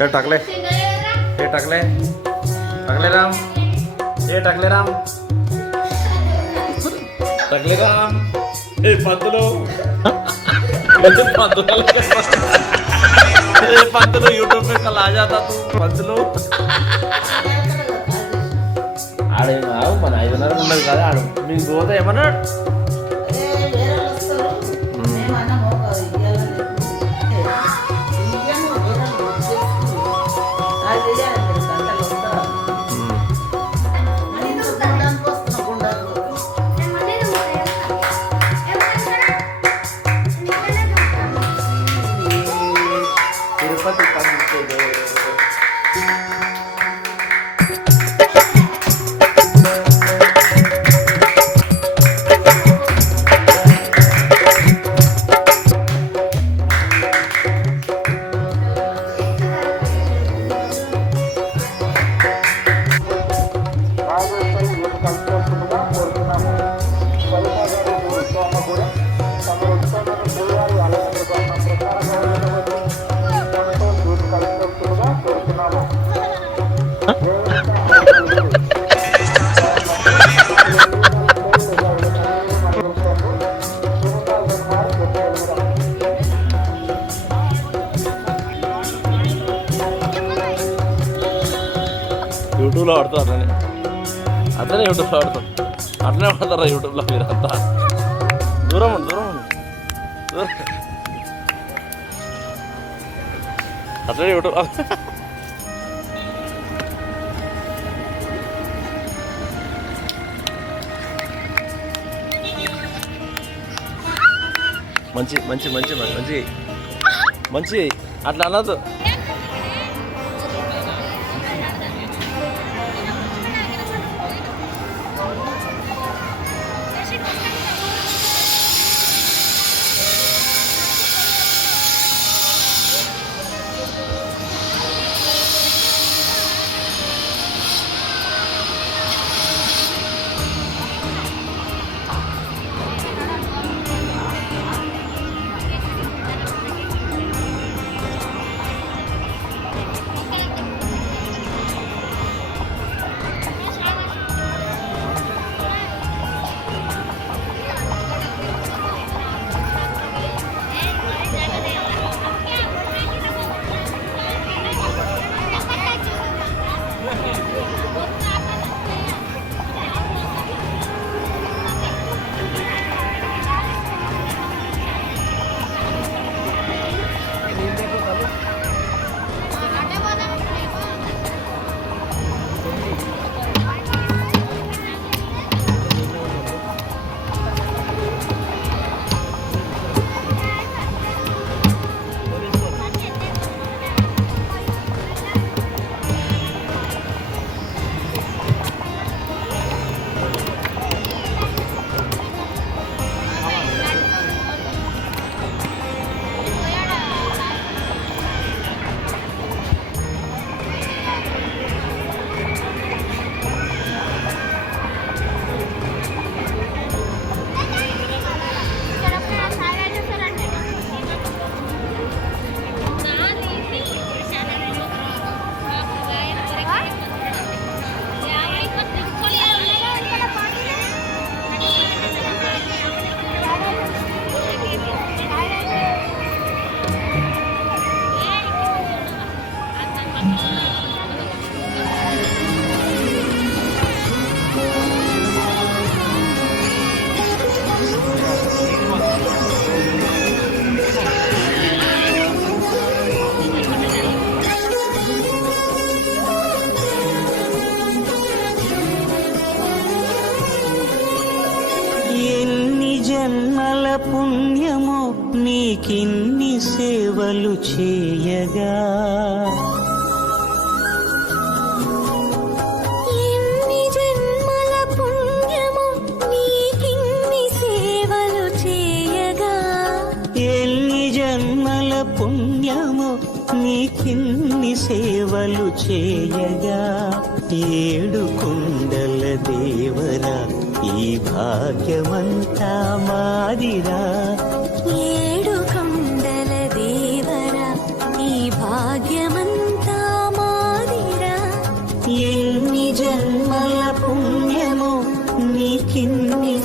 टकले ए टकले टकले राम ए टकले राम टकले राम ए पंतलो पंतलो YouTube पे कल आ जाता तू पंतलो ఆడే మావు మన 5:30 ఉన్నది కదా ఆడు మీకు పోతే ఏమన్నా తిరుపతి యూట్యూబ్లో ఆడుతారు అట్లనే యూట్యూబ్లో ఆడుతాం అట్లనే ఆడతారా యూట్యూబ్లో మీరు అంతా దూరం ఉండు అట్లనే యూట్యూబ్ మంచి మంచి మంచి మంచి మంచి అట్లా అనదు జన్మల పుణ్యము నీకిన్ని సేవలు చేయగా ఎన్ని జన్మల పుణ్యము నీకిన్ని సేవలు చేయగా ఎన్ని జన్మల పుణ్యము నీకిన్ని సేవలు చేయగా ఏడు కుండల దేవరా ఈ భాగ్యమంతా మాదిరా ఏడు కొండల దేవరా ఈ భాగ్యమంతా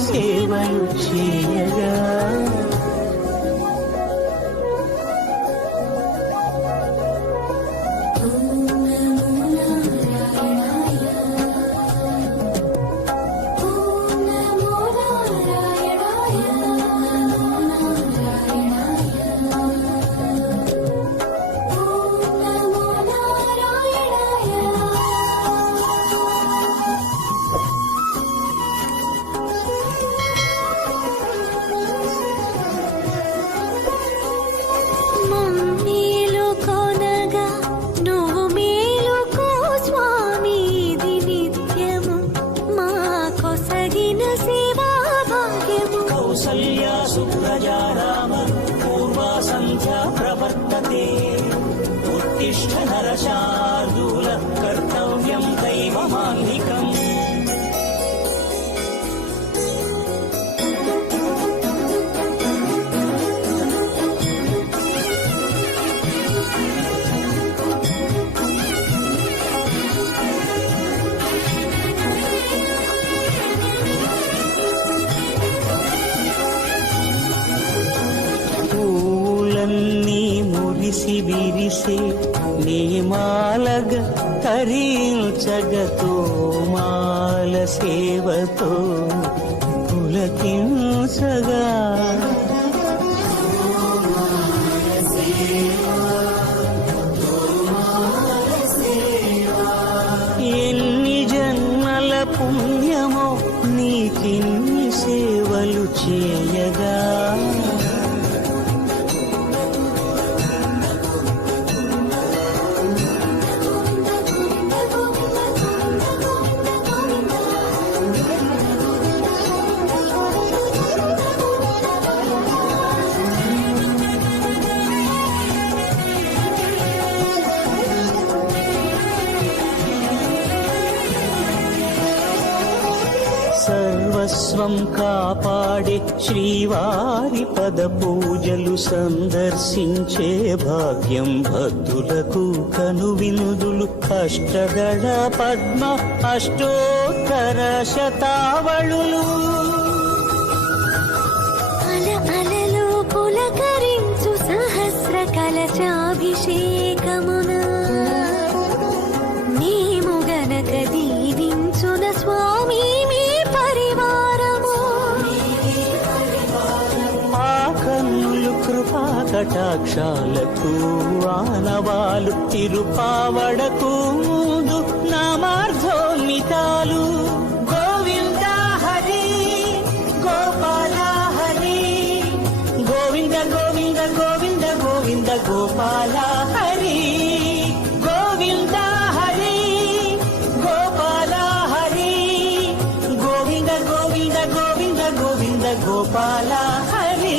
సేవలు చేయగా కౌసల్యా సుప్రజా రామ పూర్వా సంధ్యా ప్రవర్తతే ఉత్తిష్ఠ నరశార్దూల కర్తవ్యం దైవమాన్నికం. పూలన్నీ మురిసి విరిసే నీమాలగ తరించగతో మాల సేవతో పులకించగా ఎన్ని జన్మల పుణ్యమో నీకిన్ని సేవలు చేయగా సర్వస్వం కాపాడే శ్రీవారి పద పూజలు సందర్శించే భాగ్యం భక్తులకు కనువినుదులు అష్టదళ పద్మ అష్టోత్తర శతావళులు అలలు పులకరించు సహస్ర కలచాభిషేకమున నీము గనక దీవించున స్వామి మీ పరివారము. ఆ కన్నులు కృపా కటాక్షాలకు ఆనవాలు తిరుపావడకు ముందు నామార్థోన్మితాలు గోవింద హరి గోపాల హరి గోవింద గోవింద గోవింద గోవింద గోపాల హరి గోవింద హరి గోపాల హరి గోవింద గోవింద గోవింద గోవింద గోపాల హరి.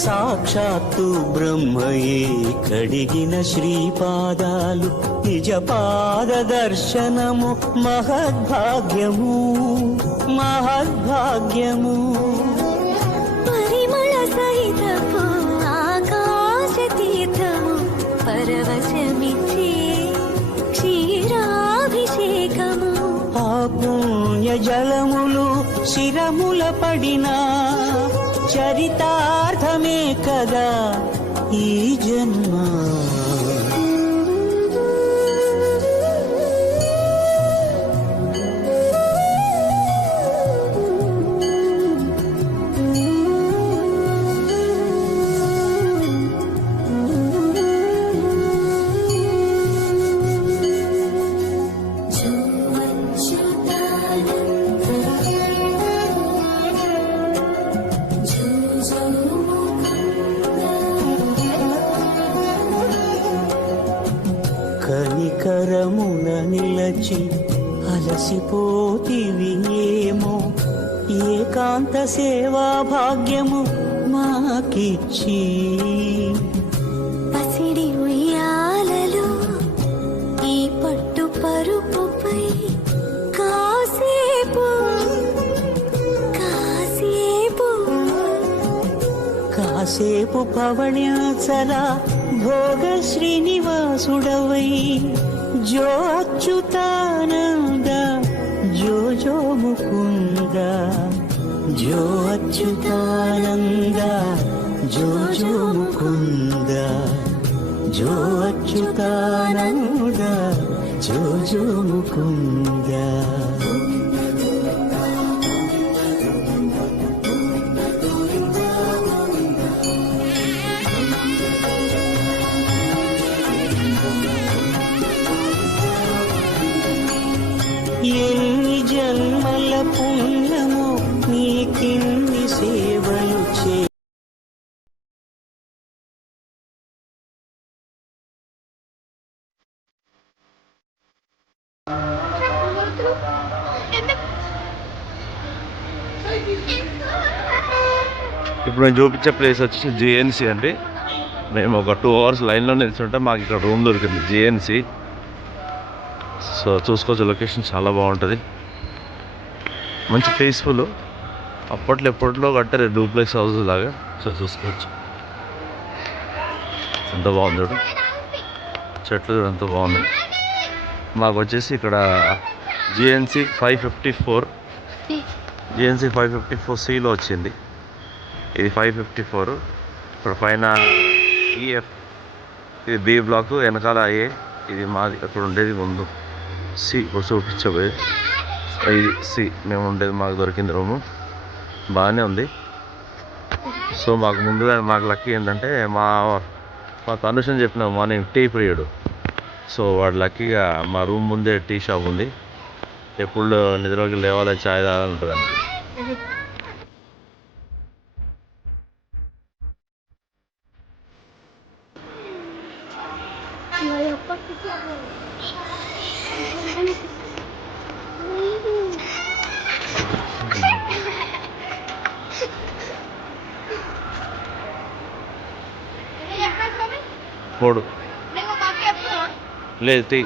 సాక్షాత్తు బ్రహ్మయే కడిగిన శ్రీపాదాలు నిజ పాద దర్శనము మహద్భాగ్యము మహద్భాగ్యము. పరిమళ సహితపు ఆకాశ తీర్థము పరవశమిచ్చే క్షీరాభిషేకము. ఆ పుణ్య జలములు శిరముల పడినా చరితార్థమే కదా ఈ జన్మ. కనికరమున నిలచి అలసిపోతివి ఏమో ఏకాంత సేవా భాగ్యము మాకిచ్చి. పసిడి ఉయ్యాలలో ఈ కొద్దిసేపు పవళ్యాచలా భోగ శ్రీనివాసుడవై జో అచ్యుతానంద జో జో ముకుంద జో అచ్యుతానంద జో జో ముకుంద జో అచ్యుతానంద జో జో ముకుంద. ఎన్ని జన్మల పుణ్యమో నీకిన్ని సేవలు చే. ఇప్పుడు నేను చూపించే ప్లేస్ వచ్చి జిఎన్సి అండి. మేము ఒక 2 hours లైన్లో నిల్చుంటే మాకు ఇక్కడ రూమ్ దొరికింది జిఎన్సి. సో చూసుకోవచ్చు, లొకేషన్ చాలా బాగుంటుంది, మంచి పీస్ఫుల్. ఎప్పట్లో కట్టారు డూప్లెక్స్ హౌస్ లాగా. సో చూసుకోవచ్చు ఎంత బాగుంది చూడు, చెట్లు ఎంత బాగుంది. మాకు వచ్చేసి ఇక్కడ జిఎన్సి 554 జిఎన్సి 554Cలో వచ్చింది. ఇది 554. ఇక్కడ పైన ఈఎఫ్, ఇది బి బ్లాక్, వెనకాల ఏ, ఇది మాది. అక్కడ ఉండేది ముందు సి, ఇప్పుడు చూపించబోయే ఇది సి. మేము ఉండేది, మాకు దొరికింది రూము, బాగానే ఉంది. సో మాకు ముందుగా మాకు లక్కీ ఏంటంటే మా తనుషన్ చెప్పిన మార్నింగ్ టీ పీరియడ్. సో వాడు లక్కీగా మా రూమ్ ముందే టీ షాప్ ఉంది. ఎప్పుడు నిద్రలోకి లేవాలి, ఛాయ్ తాగాలని ఉంటుందండి. మూడు లేదు టీ.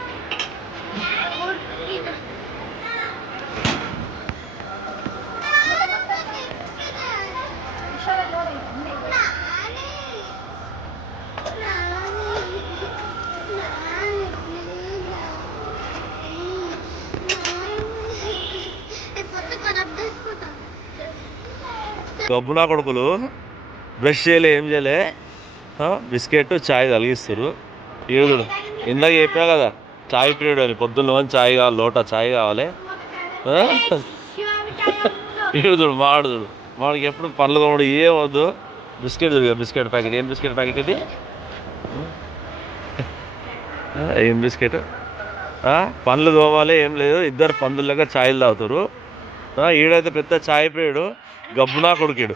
గబ్బునా కొడుకులు బ్రష్ చేయలే, ఏం చేయలే, బిస్కెట్ చాయ్ కలిగిస్తారు. ఈడుడు ఇందాక చెప్పా కదా చాయ్ పీరియడ్ అని, పొద్దున్న చాయ్ కావాలి, లోటా చాయ్ కావాలి. ఈడుడు మాడుదుడు, వాడికి ఎప్పుడు పనులు కూడా ఏం వద్దు. Biscuit biscuit packet. ఏం బిస్కెట్ ప్యాకెట్ ఇది? ఏం బిస్కెట్? పండ్లు తోవాలి, ఏం లేదు. ఇద్దరు పందులాగా ఛాయలు తాగుతారు. ఈడైతే పెద్ద ఛాయ్ పీరియడ్, గబ్బునా కొడుకుడు.